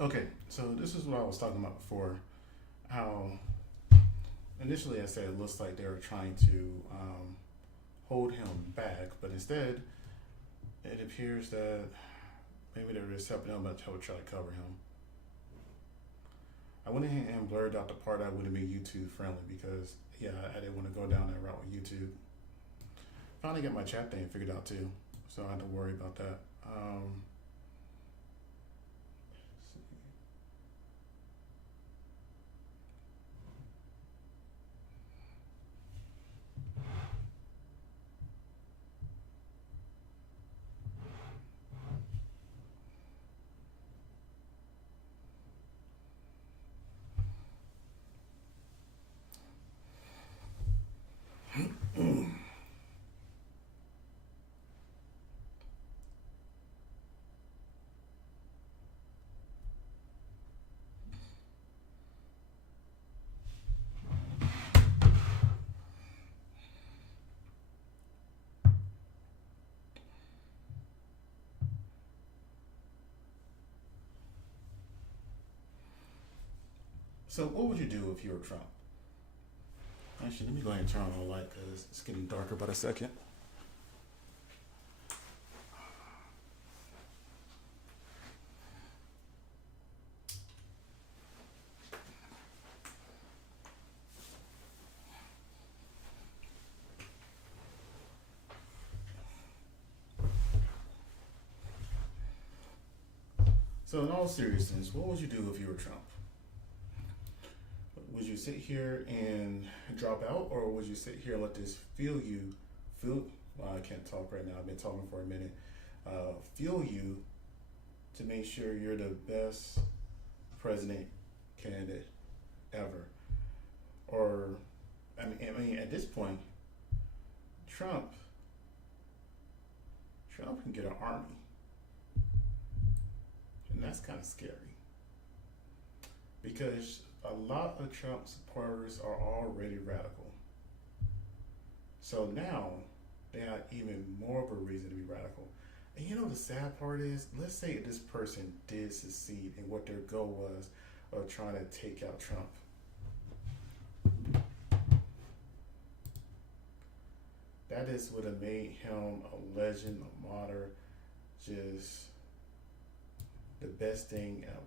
Okay, so this is what I was talking about before. How initially I said it looks like they were trying to hold him back, but instead it appears that maybe they were just helping him, but to try to cover him. I went ahead and blurred out the part that wouldn't be YouTube friendly because yeah, I didn't want to go down that route with YouTube. Finally got my chat thing figured out too, so I don't have to worry about that. So what would you do if you were Trump? Actually, let me go ahead and turn on the light because it's getting darker by the second. So in all seriousness, what would you do if you were Trump? Would you sit here and drop out, or would you sit here and let this feel? Well, I can't talk right now. I've been talking for a minute. Fuel you to make sure you're the best president candidate ever. Or, I mean, at this point, Trump, Trump can get an army, and that's kind of scary because a lot of Trump supporters are already radical. So now they have even more of a reason to be radical. And you know the sad part is, let's say this person did succeed in what their goal was of trying to take out Trump. That is would have made him a legend, a martyr, just the best thing ever.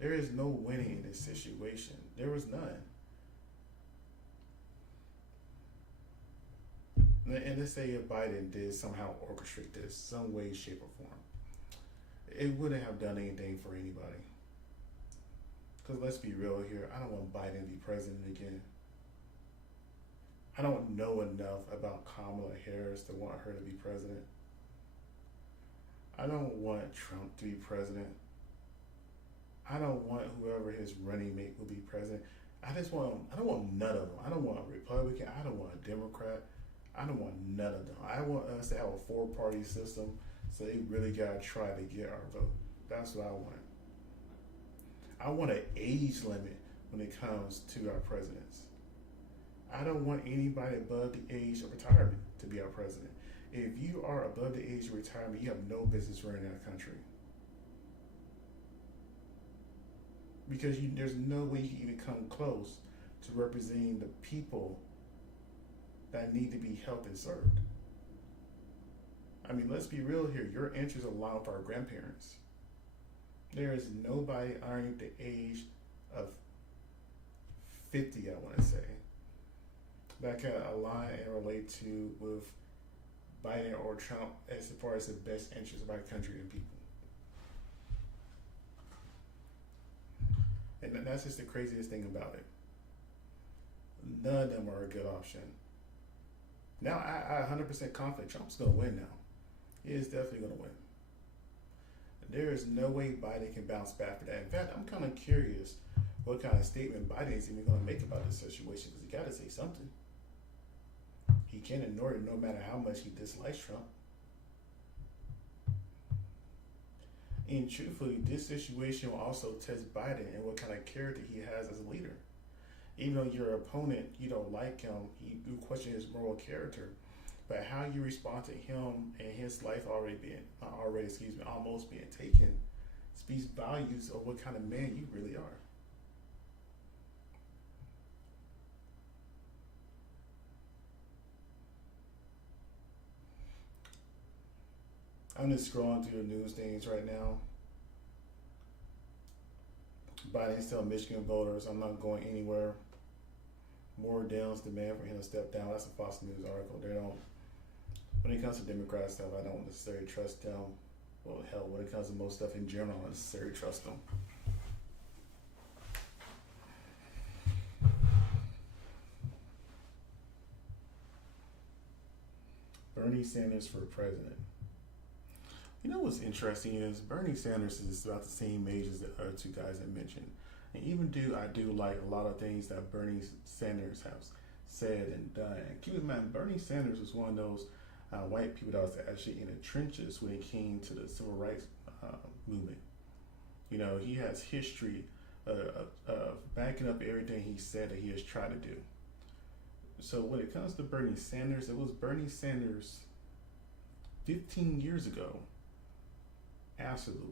There is no winning in this situation. There was none. And let's say if Biden did somehow orchestrate this, some way, shape, or form, it wouldn't have done anything for anybody. Because let's be real here, I don't want Biden to be president again. I don't know enough about Kamala Harris to want her to be president. I don't want Trump to be president. I don't want whoever his running mate will be president. I don't want none of them. I don't want a Republican. I don't want a Democrat. I don't want none of them. I want us to have a four-party system, so they really got to try to get our vote. That's what I want. I want an age limit when it comes to our presidents. I don't want anybody above the age of retirement to be our president. If you are above the age of retirement, you have no business running our country. Because there's no way you can even come close to representing the people that need to be helped and served. I mean, let's be real here. Your interests align with our grandparents. There is nobody under the age of 50, I want to say, that can align and relate to with Biden or Trump as far as the best interests of our country and people. And that's just the craziest thing about it. None of them are a good option. Now, I 100% confident Trump's going to win now. He is definitely going to win. There is no way Biden can bounce back for that. In fact, I'm kind of curious what kind of statement Biden is even going to make about this situation, because he got to say something. He can't ignore it no matter how much he dislikes Trump. And truthfully, this situation will also test Biden and what kind of character he has as a leader. Even though your opponent, you don't like him, you question his moral character, but how you respond to him and his life almost being taken, speaks values of what kind of man you really are. I'm just scrolling through the news things right now. Biden's telling Michigan voters, I'm not going anywhere. More Dems demand for him to step down. That's a Fox News article. They don't, when it comes to Democrat stuff, I don't necessarily trust them. Well, hell, when it comes to most stuff in general, I don't necessarily trust them. Bernie Sanders for president. You know what's interesting is Bernie Sanders is about the same age as the other two guys I mentioned. And even though I do like a lot of things that Bernie Sanders has said and done. And keep in mind, Bernie Sanders was one of those white people that was actually in the trenches when it came to the civil rights movement. You know, he has history of backing up everything he said that he has tried to do. So when it comes to Bernie Sanders, it was Bernie Sanders 15 years ago. Absolutely.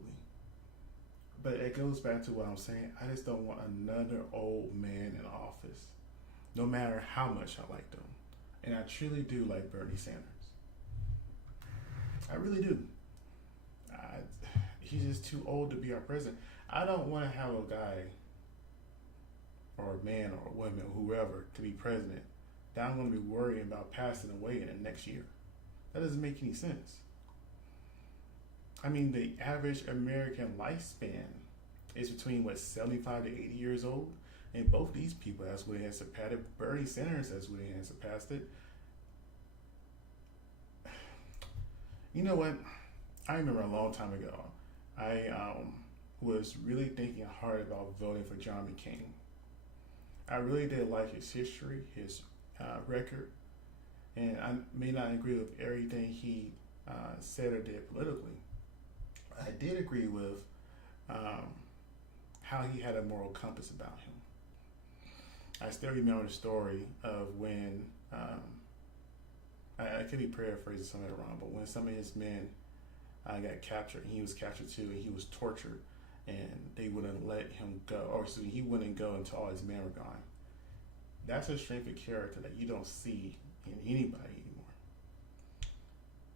But it goes back to what I'm saying. I just don't want another old man in office, no matter how much I like them. And I truly do like Bernie Sanders. I really do. He's just too old to be our president. I don't want to have a guy or a man or a woman or whoever to be president that I'm going to be worrying about passing away in the next year. That doesn't make any sense. I mean, the average American lifespan is between, 75 to 80 years old? And both these people, that's what has surpassed it. Bernie Sanders, that's what has surpassed it. You know what? I remember a long time ago, I was really thinking hard about voting for John McCain. I really did like his history, his record, and I may not agree with everything he said or did politically. I did agree with how he had a moral compass about him. I still remember the story of when, I could be paraphrasing some of it wrong, but when some of his men got captured, and he was captured too, and he was tortured, and they wouldn't let him go, or so he wouldn't go until all his men were gone. That's a strength of character that you don't see in anybody anymore.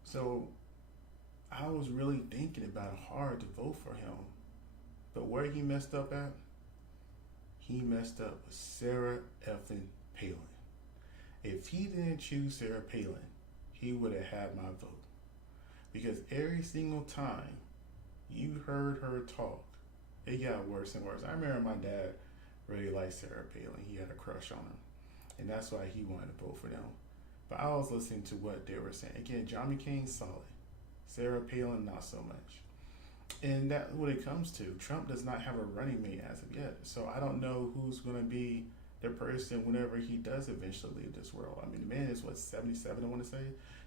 So I was really thinking about it hard to vote for him. But where he messed up at, he messed up with Sarah effing Palin. If he didn't choose Sarah Palin, he would have had my vote. Because every single time you heard her talk, it got worse and worse. I remember my dad really liked Sarah Palin. He had a crush on her. And that's why he wanted to vote for them. But I was listening to what they were saying. Again, John McCain, solid. Sarah Palin, not so much. And that's what it comes to. Trump does not have a running mate as of yet. So I don't know who's going to be the person whenever he does eventually leave this world. I mean, the man is, 77, I want to say?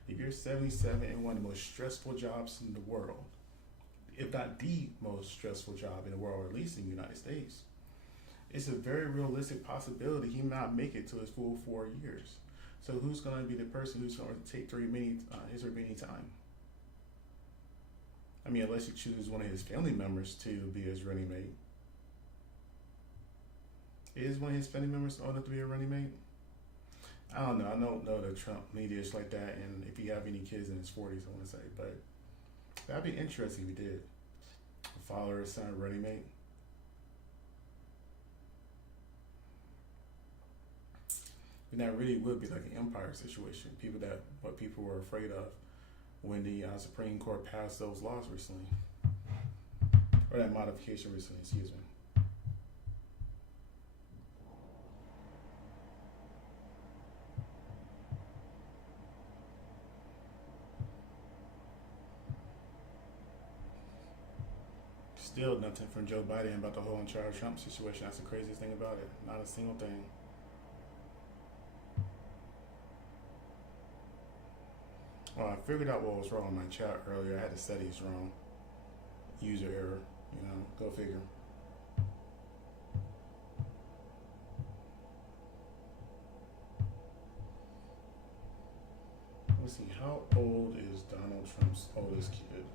If you're 77 and one of the most stressful jobs in the world, if not the most stressful job in the world, or at least in the United States, it's a very realistic possibility he may not make it to his full 4 years. So who's going to be the person who's going to take his remaining time? I mean, unless you choose one of his family members to be his running mate. Is one of his family members old enough to be a running mate? I don't know. I don't know the Trump media is like that, and if you have any kids in his 40s, I want to say. But that'd be interesting if he did. A father or son running mate. And that really would be like an empire situation. What people were afraid of when the Supreme Court passed those laws recently. Or that modification recently, excuse me. Still nothing from Joe Biden about the whole entire Trump situation. That's the craziest thing about it. Not a single thing. Well, I figured out what was wrong in my chat earlier. I had the settings wrong. User error, go figure. Let's see, how old is Donald Trump's oldest kid?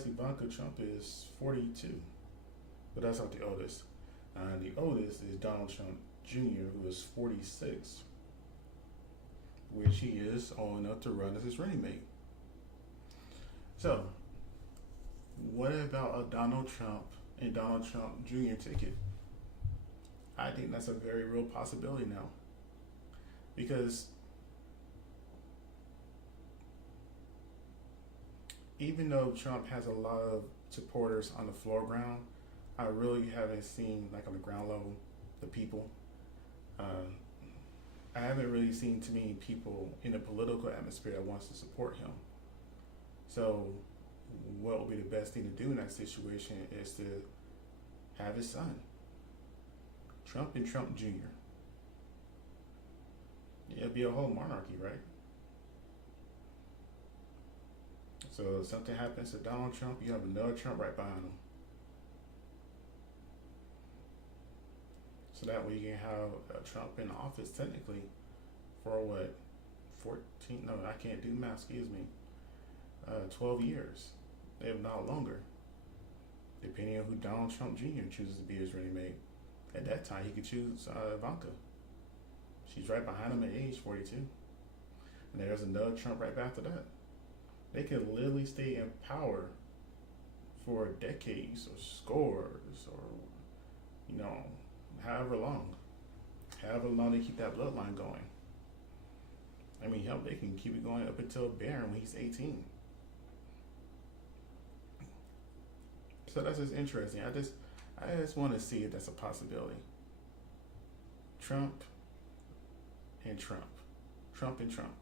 realize Ivanka Trump is 42, but that's not the oldest. The oldest is Donald Trump Jr., who is 46, which he is old enough to run as his running mate. So, what about a Donald Trump and Donald Trump Jr. ticket? I think that's a very real possibility now. Because even though Trump has a lot of supporters on the floor ground, I really haven't seen, like on the ground level, the people. I haven't really seen too many people in the political atmosphere that wants to support him. So what would be the best thing to do in that situation is to have his son, Trump and Trump Jr. It'd be a whole monarchy, right? So if something happens to Donald Trump, you have another Trump right behind him. So that way you can have Trump in office technically for what, 14, no, I can't do math, 12 years, if not longer, depending on who Donald Trump Jr. chooses to be his running mate. At that time, he could choose Ivanka. She's right behind him at age 42. And there's another Trump right after that. They could literally stay in power for decades or scores or, however long they keep that bloodline going. I mean, hell, they can keep it going up until Barron when he's 18. So that's just interesting. I just want to see if that's a possibility. Trump and Trump. Trump and Trump.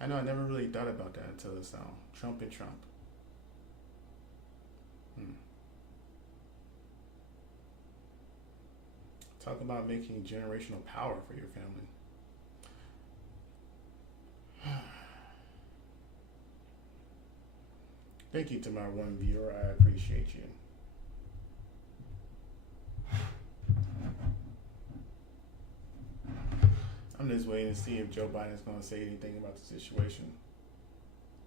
I know I never really thought about that until this now. Trump and Trump. Talk about making generational power for your family. Thank you to my one viewer. I appreciate you. I'm just waiting to see if Joe Biden is going to say anything about the situation.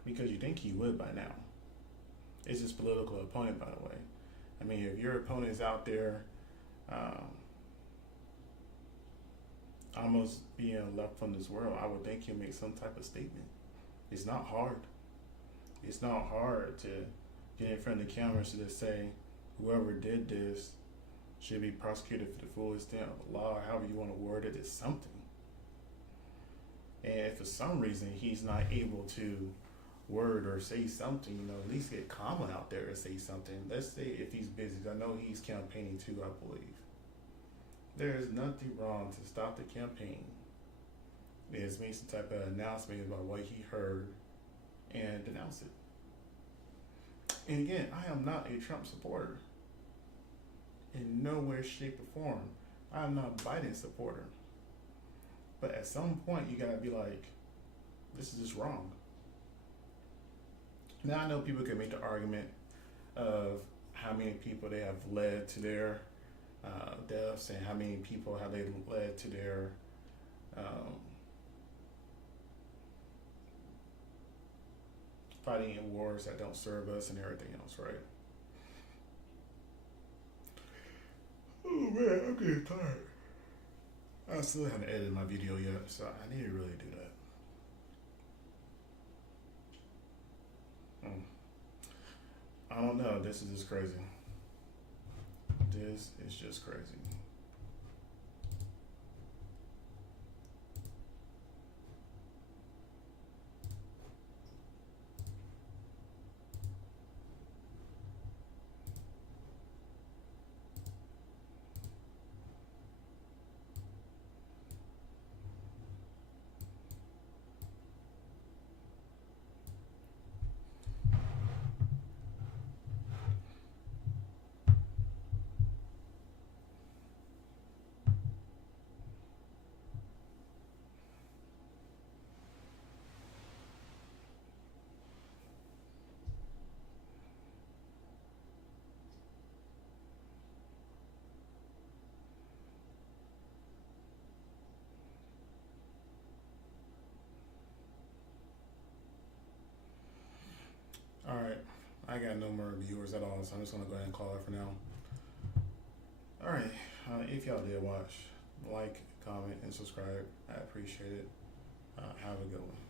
Because you think he would by now. It's his political opponent, by the way. I mean, if your opponent is out there almost being left from this world, I would think he'll make some type of statement. It's not hard. It's not hard to get in front of the cameras to just say, whoever did this should be prosecuted for the full extent of the law, however you want to word it, is something. And if for some reason he's not able to word or say something, at least get Kamala out there and say something. Let's say if he's busy, I know he's campaigning too, I believe. There is nothing wrong to stop the campaign. There's made some type of announcement about what he heard and denounce it. And again, I am not a Trump supporter. In no way, shape, or form. I am not a Biden supporter. But at some point, you gotta be like, this is just wrong. Now, I know people can make the argument of how many people they have led to their deaths and how many people have they led to their fighting in wars that don't serve us and everything else, right? Oh man, I'm getting tired. I still haven't edited my video yet, so I need to really do that. I don't know, this is just crazy. This is just crazy. got no more viewers at all, so I'm just gonna go ahead and call it for now. All right, if y'all did watch, like, comment, and subscribe. I appreciate it. Have a good one.